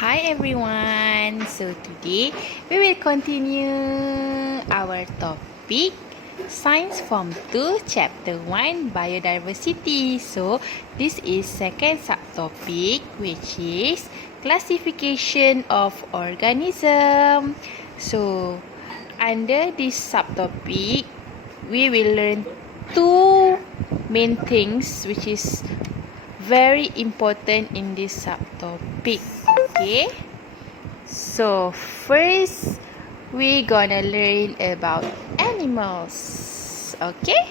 Hi everyone. So today we will continue our topic Science Form 2 Chapter 1 Biodiversity. So this is second subtopic, which is classification of organism. So under this subtopic we will learn two main things which is very important in this subtopic. Okay, so first we gonna learn about animals. Okay,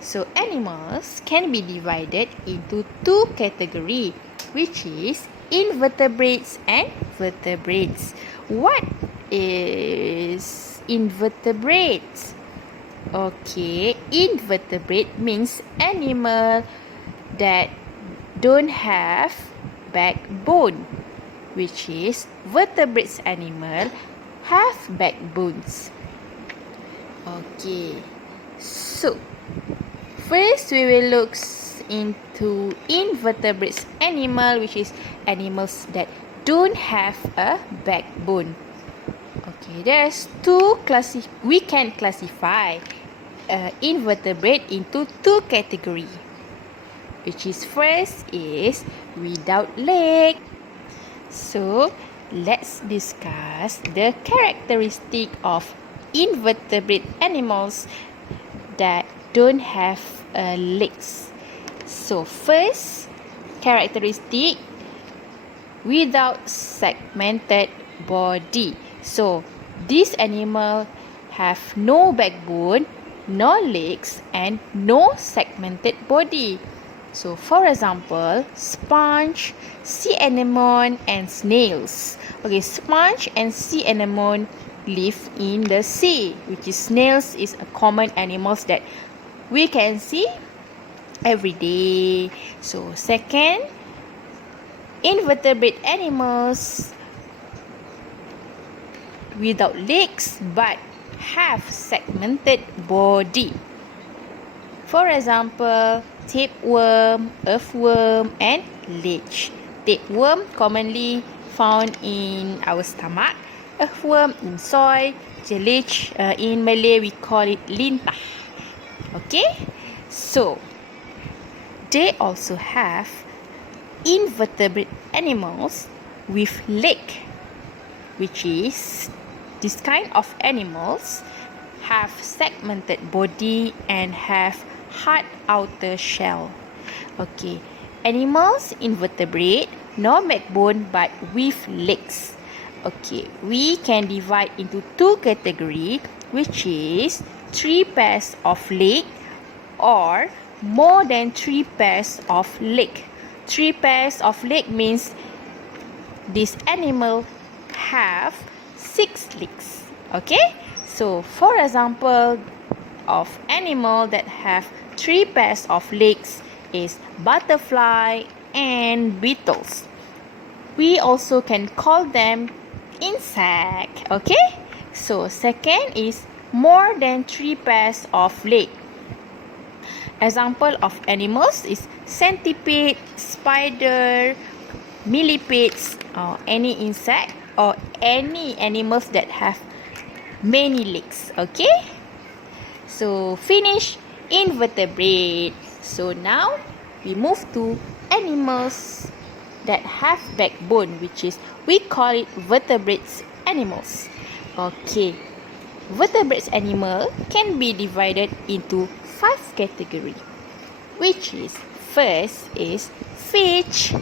so animals can be divided into two categories, which is invertebrates and vertebrates. What is invertebrates? Okay, invertebrate means animal that don't have backbone, which is vertebrates animal have backbones. Okay, so first we will look into invertebrates animal, which is animals that don't have a backbone. Okay, there's we can classify invertebrate into two categories, which is first is without leg. So let's discuss the characteristic of invertebrate animals that don't have legs. So first characteristic, without segmented body. So this animal have no backbone, no legs, and no segmented body. So for example, sponge, sea anemone, and snails. Okay, sponge and sea anemone live in the sea, which is snails is a common animals that we can see every day. So second, invertebrate animals without legs but have segmented body. For example, tapeworm, earthworm, and leech. Tapeworm commonly found in our stomach, earthworm in soil, leech in Malay we call it lintah. Okay, so they also have invertebrate animals with leg, which is this kind of animals have segmented body and have hard outer shell. Okay, animals invertebrate, no backbone but with legs. Okay, we can divide into two categories, which is 3 pairs of leg or more than 3 pairs of leg. 3 pairs of leg means this animal have 6 legs. Okay, so for example of animal that have 3 pairs of legs is butterfly and beetles. We also can call them insect. Okay, so second is more than 3 pairs of legs. Example of animals is centipede, spider, millipedes, or any insect or any animals that have many legs. Okay, so finish invertebrate. So now we move to animals that have backbone, which is we call it vertebrates animals. Okay, vertebrates animal can be divided into 5 categories, which is first is fish.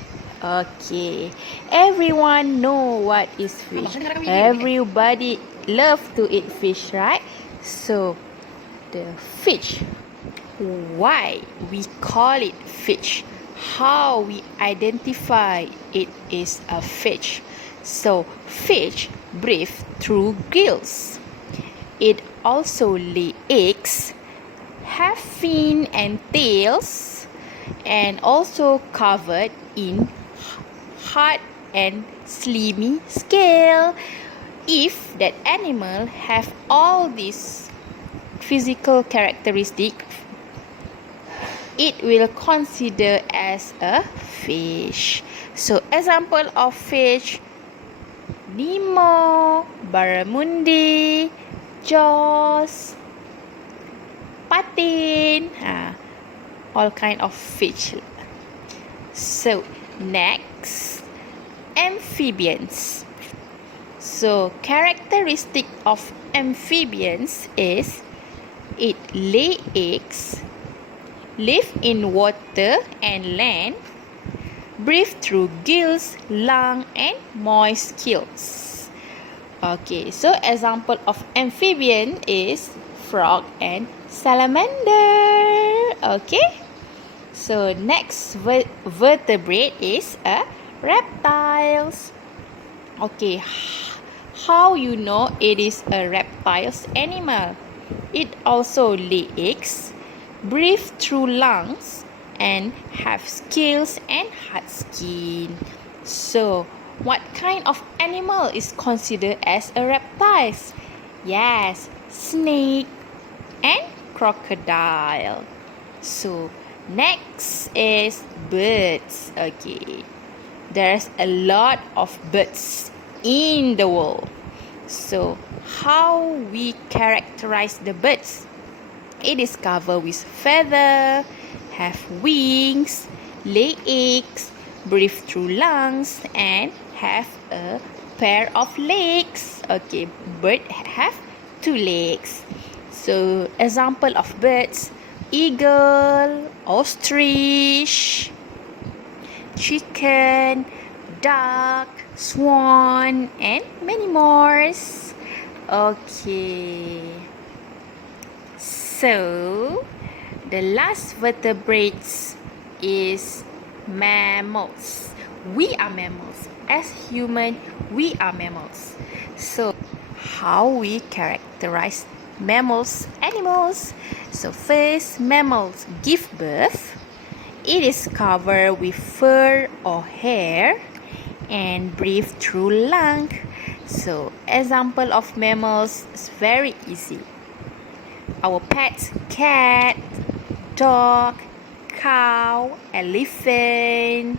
Okay, everyone know what is fish. Everybody love to eat fish, right? So the fish, why we call it fish, how we identify it is a fish. So fish breathe through gills. It also lay eggs, have fin and tails, and also covered in hard and slimy scale. If that animal have all these physical characteristics, it will consider as a fish. So example of fish: Nemo, barramundi, jaws, patin, all kind of fish. So next, amphibians. So characteristic of amphibians is it lay eggs, live in water and land, breathe through gills, lung and moist gills. Okay, so example of amphibian is frog and salamander. Okay, so next vertebrate is reptiles. Okay, how you know it is a reptiles animal? It also lay eggs, breathe through lungs and have scales and hard skin. So what kind of animal is considered as a reptile? Yes, snake and crocodile. So next is birds. Okay, there's a lot of birds in the world. So how we characterize the birds? It is covered with feather, have wings, lay eggs, breathe through lungs and have a pair of legs. Okay, bird have 2 legs. So example of birds: eagle, ostrich, chicken, duck, swan and many more. Okay, so the last vertebrates is mammals. We are mammals. As human, we are mammals. So how we characterize mammals, animals? So first, mammals give birth. It is covered with fur or hair and breathe through lung. So example of mammals is very easy. Our pets: cat, dog, cow, elephant,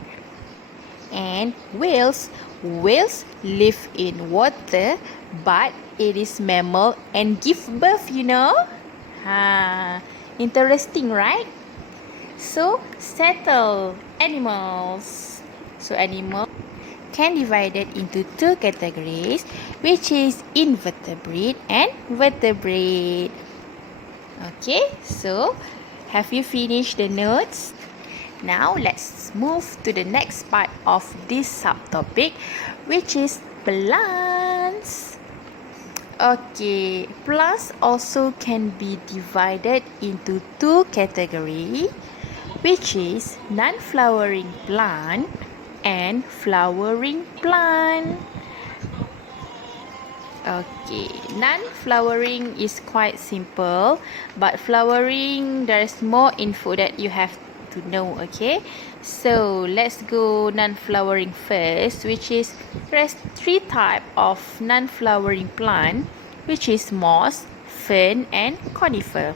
and whales. Whales live in water, but it is mammal and give birth, you know. Interesting, right? So settle animals. So animal can divided into 2 categories, which is invertebrate and vertebrate. Okay, so have you finished the notes? Now let's move to the next part of this subtopic, which is plants. Okay, plants also can be divided into 2 categories, which is non-flowering plant and flowering plant. Okay, non-flowering is quite simple, but flowering, there's more info that you have to know. Okay, so let's go non-flowering first, which is there's 3 types of non-flowering plant, which is moss, fern and conifer.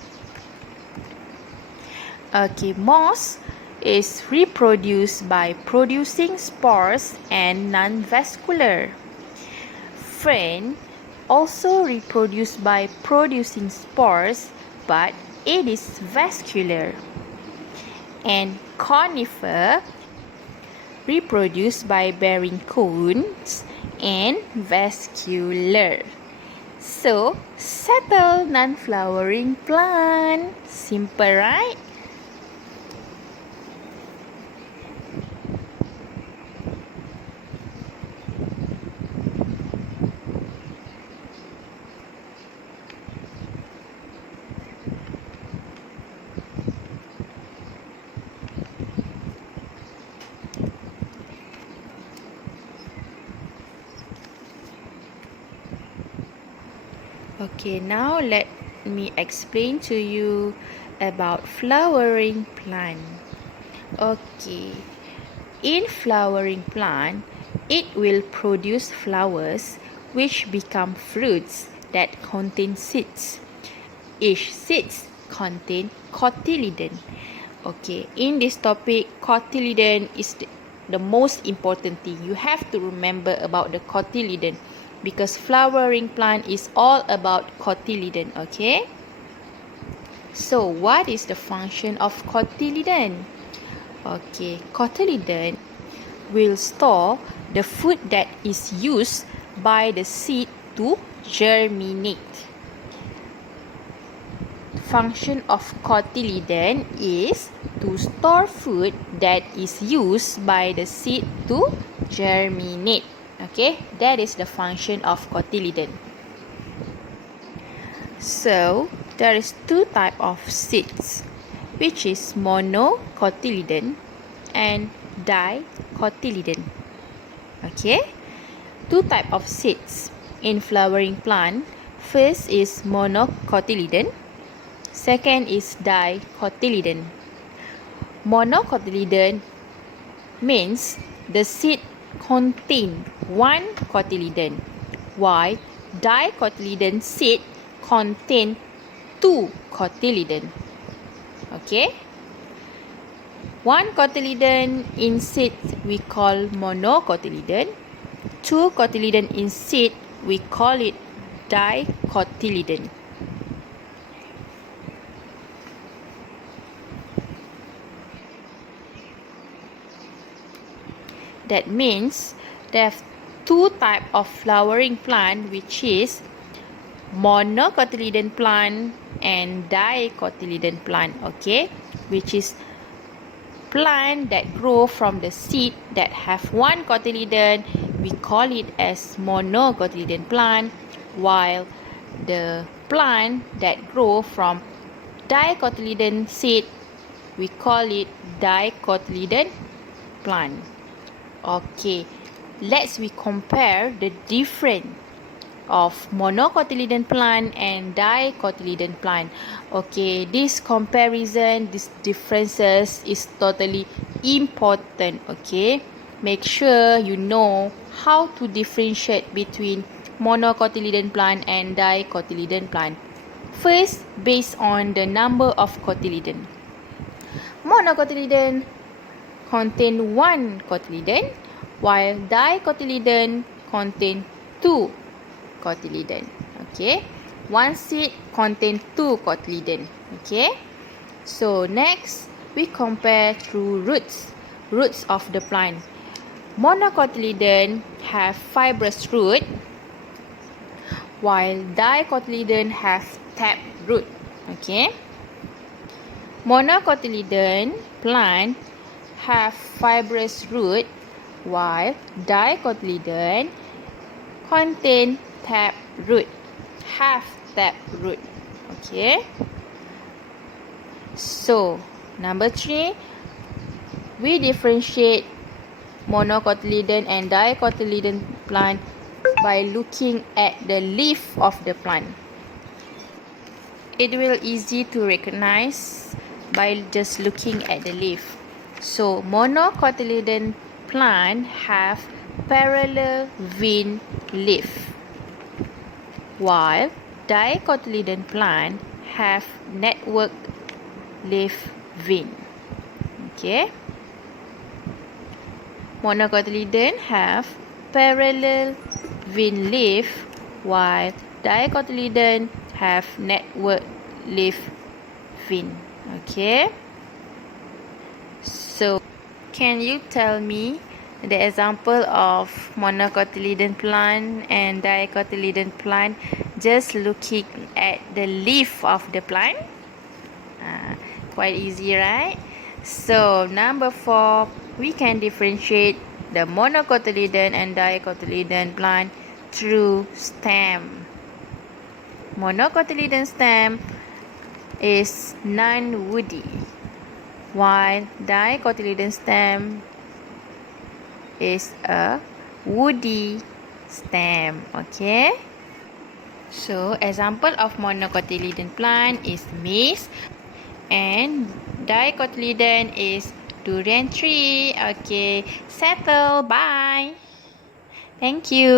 Okay, moss is reproduced by producing spores and non-vascular. Fern also reproduced by producing spores, but it is vascular. And conifer reproduced by bearing cones and vascular. So settle non-flowering plant. Simple, right? Okay, now let me explain to you about flowering plant. Okay, in flowering plant, it will produce flowers which become fruits that contain seeds. Each seeds contain cotyledon. Okay, in this topic, cotyledon is the most important thing. You have to remember about the cotyledon because flowering plant is all about cotyledon, okay? So, what is the function of cotyledon? Okay, cotyledon will store the food that is used by the seed to germinate. Function of cotyledon is to store food that is used by the seed to germinate. Okay, that is the function of cotyledon. So, there is two types of seeds, which is monocotyledon and dicotyledon. Okay, two types of seeds in flowering plant. First is monocotyledon. Second is dicotyledon. Monocotyledon means the seed contain one cotyledon, while dicotyledon seed contain two cotyledon. Okay? One cotyledon in seed we call monocotyledon. Two cotyledon in seed we call it dicotyledon. That means there are two types of flowering plant, which is monocotyledon plant and dicotyledon plant. Okay, which is plant that grow from the seed that have one cotyledon, we call it as monocotyledon plant, while the plant that grow from dicotyledon seed, we call it dicotyledon plant. Okay, let's we compare the difference of monocotyledon plant and dicotyledon plant. Okay, this comparison, these differences is totally important. Okay, make sure you know how to differentiate between monocotyledon plant and dicotyledon plant. First, based on the number of cotyledon. Monocotyledon contain one cotyledon, while dicotyledon contain two cotyledon. Okay, one seed contain two cotyledon. Okay, so next we compare through roots of the plant. Monocotyledon have fibrous root, while dicotyledon have tap root. Okay, monocotyledon plant have fibrous root, while dicotyledon contain tap root, have tap root. Okay, so number 3, we differentiate monocotyledon and dicotyledon plant by looking at the leaf of the plant. It will easy to recognize by just looking at the leaf. So monocotyledon plant have parallel vein leaf, while dicotyledon plant have network leaf vein. Okay, monocotyledon have parallel vein leaf, while dicotyledon have network leaf vein. Okay, so can you tell me the example of monocotyledon plant and dicotyledon plant just looking at the leaf of the plant? Quite easy, right? So number 4, we can differentiate the monocotyledon and dicotyledon plant through stem. Monocotyledon stem is non-woody, while dicotyledon stem is a woody stem. Okay, so example of monocotyledon plant is maize, and dicotyledon is durian tree. Okay, settle. Bye. Thank you.